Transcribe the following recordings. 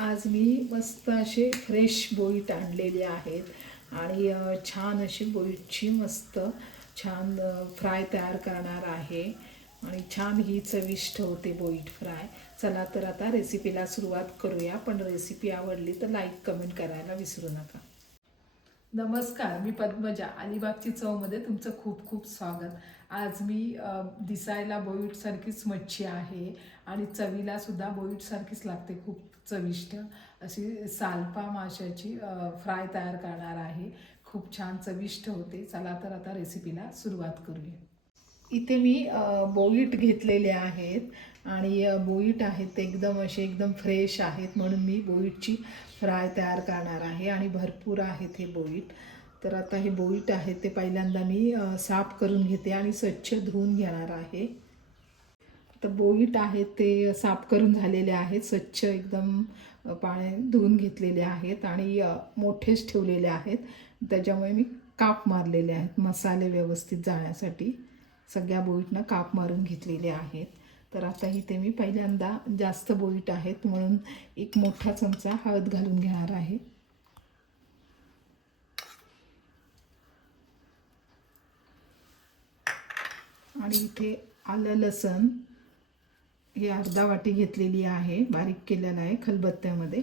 आज मी मस्त असे फ्रेश बोईट आणलेले आहेत. आणि छान अशी बोईटची मस्त छान फ्राय तयार करणार आहे. आणि छान ही चविष्ट होते बोईट फ्राय. चला तर आता रेसिपीला सुरुवात करूया. पण रेसिपी आवडली तर लाईक कमेंट करायला विसरू नका. नमस्कार मी पद्मजा. अलिबागची चवमध्ये तुमचं खूप खूप स्वागत. आज मी दिसायला बोईटसारखीच मच्छी आहे आणि चवीला सुद्धा बोईटसारखीच लागते खूप चविष्ट. अशी सालपा माशाची फ्राय तयार करणार आहे. खूप छान चविष्ट होते. चला तर आता रेसिपीला सुरुवात करूया. इथे मी बोईट घेतलेले आहेत. आणि बोईट आहेत ते एकदम असे एकदम फ्रेश आहेत म्हणून मी बोईटची फ्राय तयार करणार आहे आणि भरपूर आहेत हे बोईट. तर आता हे बोईट आहेत ते पहिल्यांदा मी साफ करून घेते आणि स्वच्छ धुवून घेणार आहे. तर बोईट आहेत ते साफ करून झालेले आहेत स्वच्छ एकदम अ, धुवून घेतलेले आहेत आणि मोठेच ठेवलेले आहेत. त्याच्यामुळे मी काप मारलेले आहेत मसाले व्यवस्थित जाण्यासाठी. सगळ्या बोईटनं काप मारून घेतलेले आहेत. तर आता इथे मी पहिल्यांदा जास्त बोईट आहेत म्हणून एक मोठा चमचा हळद घालून घेणार आहे. आणि इथे आलं लसण हे अर्धा वाटी घेतलेली आहे बारीक केलेलं आहे खलबत्त्यामध्ये.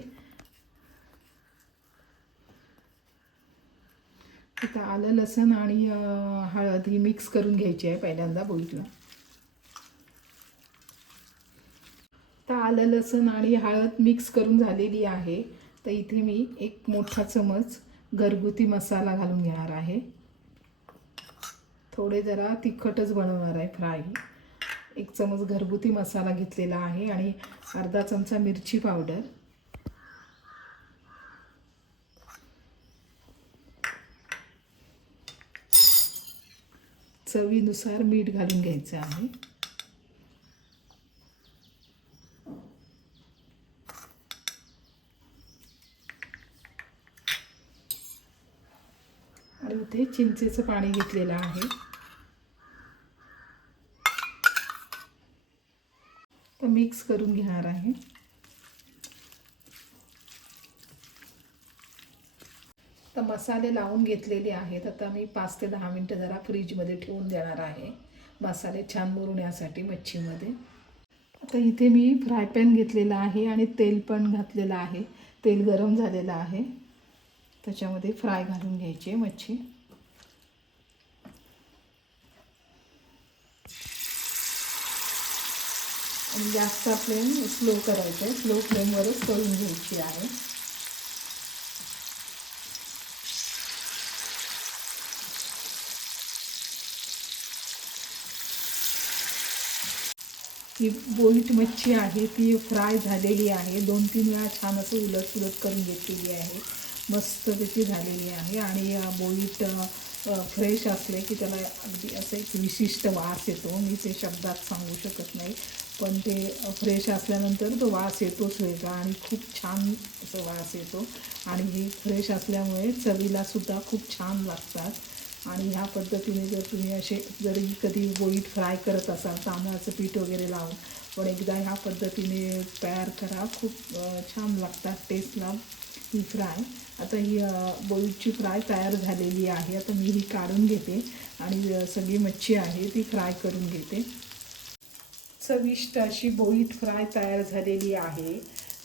इथं आलं लसण आणि हळद ही मिक्स करून घ्यायची आहे पहिल्यांदा बोईटला. तर आलं लसूण आणि हळद मिक्स करून झालेली आहे. तर इथे मी एक मोठा चमच घरगुती मसाला घालून घेणार आहे. थोडे जरा तिखटच बनवणार आहे फ्राय. एक चमच घरगुती मसाला घेतलेला आहे आणि अर्धा चमचा मिरची पावडर. चवीनुसार मीठ घालून घ्यायचं आहे आणि इथे चिंचेचं पाणी घेतलेलं आहे. तर मिक्स करून घेणार आहे. तर मसाले लावून घेतलेले आहेत. आता मी पाच ते दहा मिनटं जरा फ्रीजमध्ये ठेवून देणार आहे. मसाले छान मुरण्यासाठी मच्छीमध्ये. आता इथे मी फ्राय पॅन घेतलेला आहे आणि तेल पण घातलेलं आहे. तेल गरम झालेलं आहे. त्याच्यामध्ये फ्राय घालून घ्यायची आहे मच्छी. आणि जास्त फ्लेम स्लो करायचा आहे. स्लो फ्लेमवरच करून घ्यायची आहे. ही बोईट मच्छी आहे ती फ्राय झालेली आहे. दोन तीन वेळा छान असं उलट उलट करून घेतलेली आहे. मस्त त्याची झालेली आहे. आणि बोईट फ्रेश असले की त्याला अगदी असं एक विशिष्ट वास येतो. मी ते शब्दात सांगू शकत नाही. पण ते फ्रेश असल्यानंतर तो वास येतोच वेगळा आणि खूप छान असं वास येतो. आणि ही फ्रेश असल्यामुळे चवीलासुद्धा खूप छान लागतात. आणि ह्या पद्धतीने जर तुम्ही असे जरी कधी बोईट फ्राय करत असाल तांदळाचं पीठ वगैरे लावून पण एकदा ह्या पद्धतीने तयार करा. खूप छान लागतात. टेस्टला ही फ्राय. आता ही बोईटची फ्राय तयार झालेली आहे. आता मी ही काढून घेते आणि सगळी मच्छी आहे ती फ्राय करून घेते. चविष्ट अशी बोईट फ्राय तयार झालेली आहे.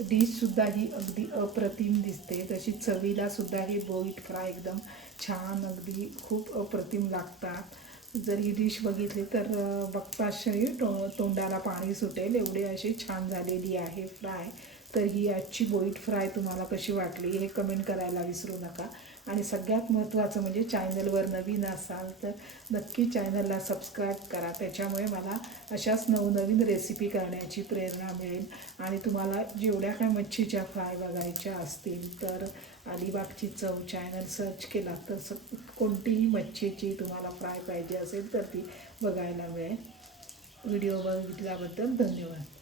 डिशसुद्धा ही अगदी अप्रतिम दिसते. तशी चवीलासुद्धा ही बोईट फ्राय एकदम छान अगदी खूप अप्रतिम लागतात. जर ही डिश बघितली तर बघताशही बघताक्षणी टो तोंडाला पाणी सुटेल. एवढी अशी छान झालेली आहे फ्राय. तर ही आजची बोईट फ्राय तुम्हाला कशी वाटली हे कमेंट करायला विसरू नका. आणि सगळ्यात महत्त्वाचं म्हणजे चॅनलवर नवीन असाल तर नक्की चॅनलला सबस्क्राईब करा. त्याच्यामुळे मला अशाच नवनवीन रेसिपी करण्याची प्रेरणा मिळेल. आणि तुम्हाला जेवढ्या काय मच्छीच्या फ्राय बघायच्या असतील तर अलिबागची चव चॅनल सर्च केला तर स कोणतीही मच्छीची तुम्हाला फ्राय पाहिजे असेल तर ती बघायला मिळेल. व्हिडिओ बघितल्याबद्दल धन्यवाद.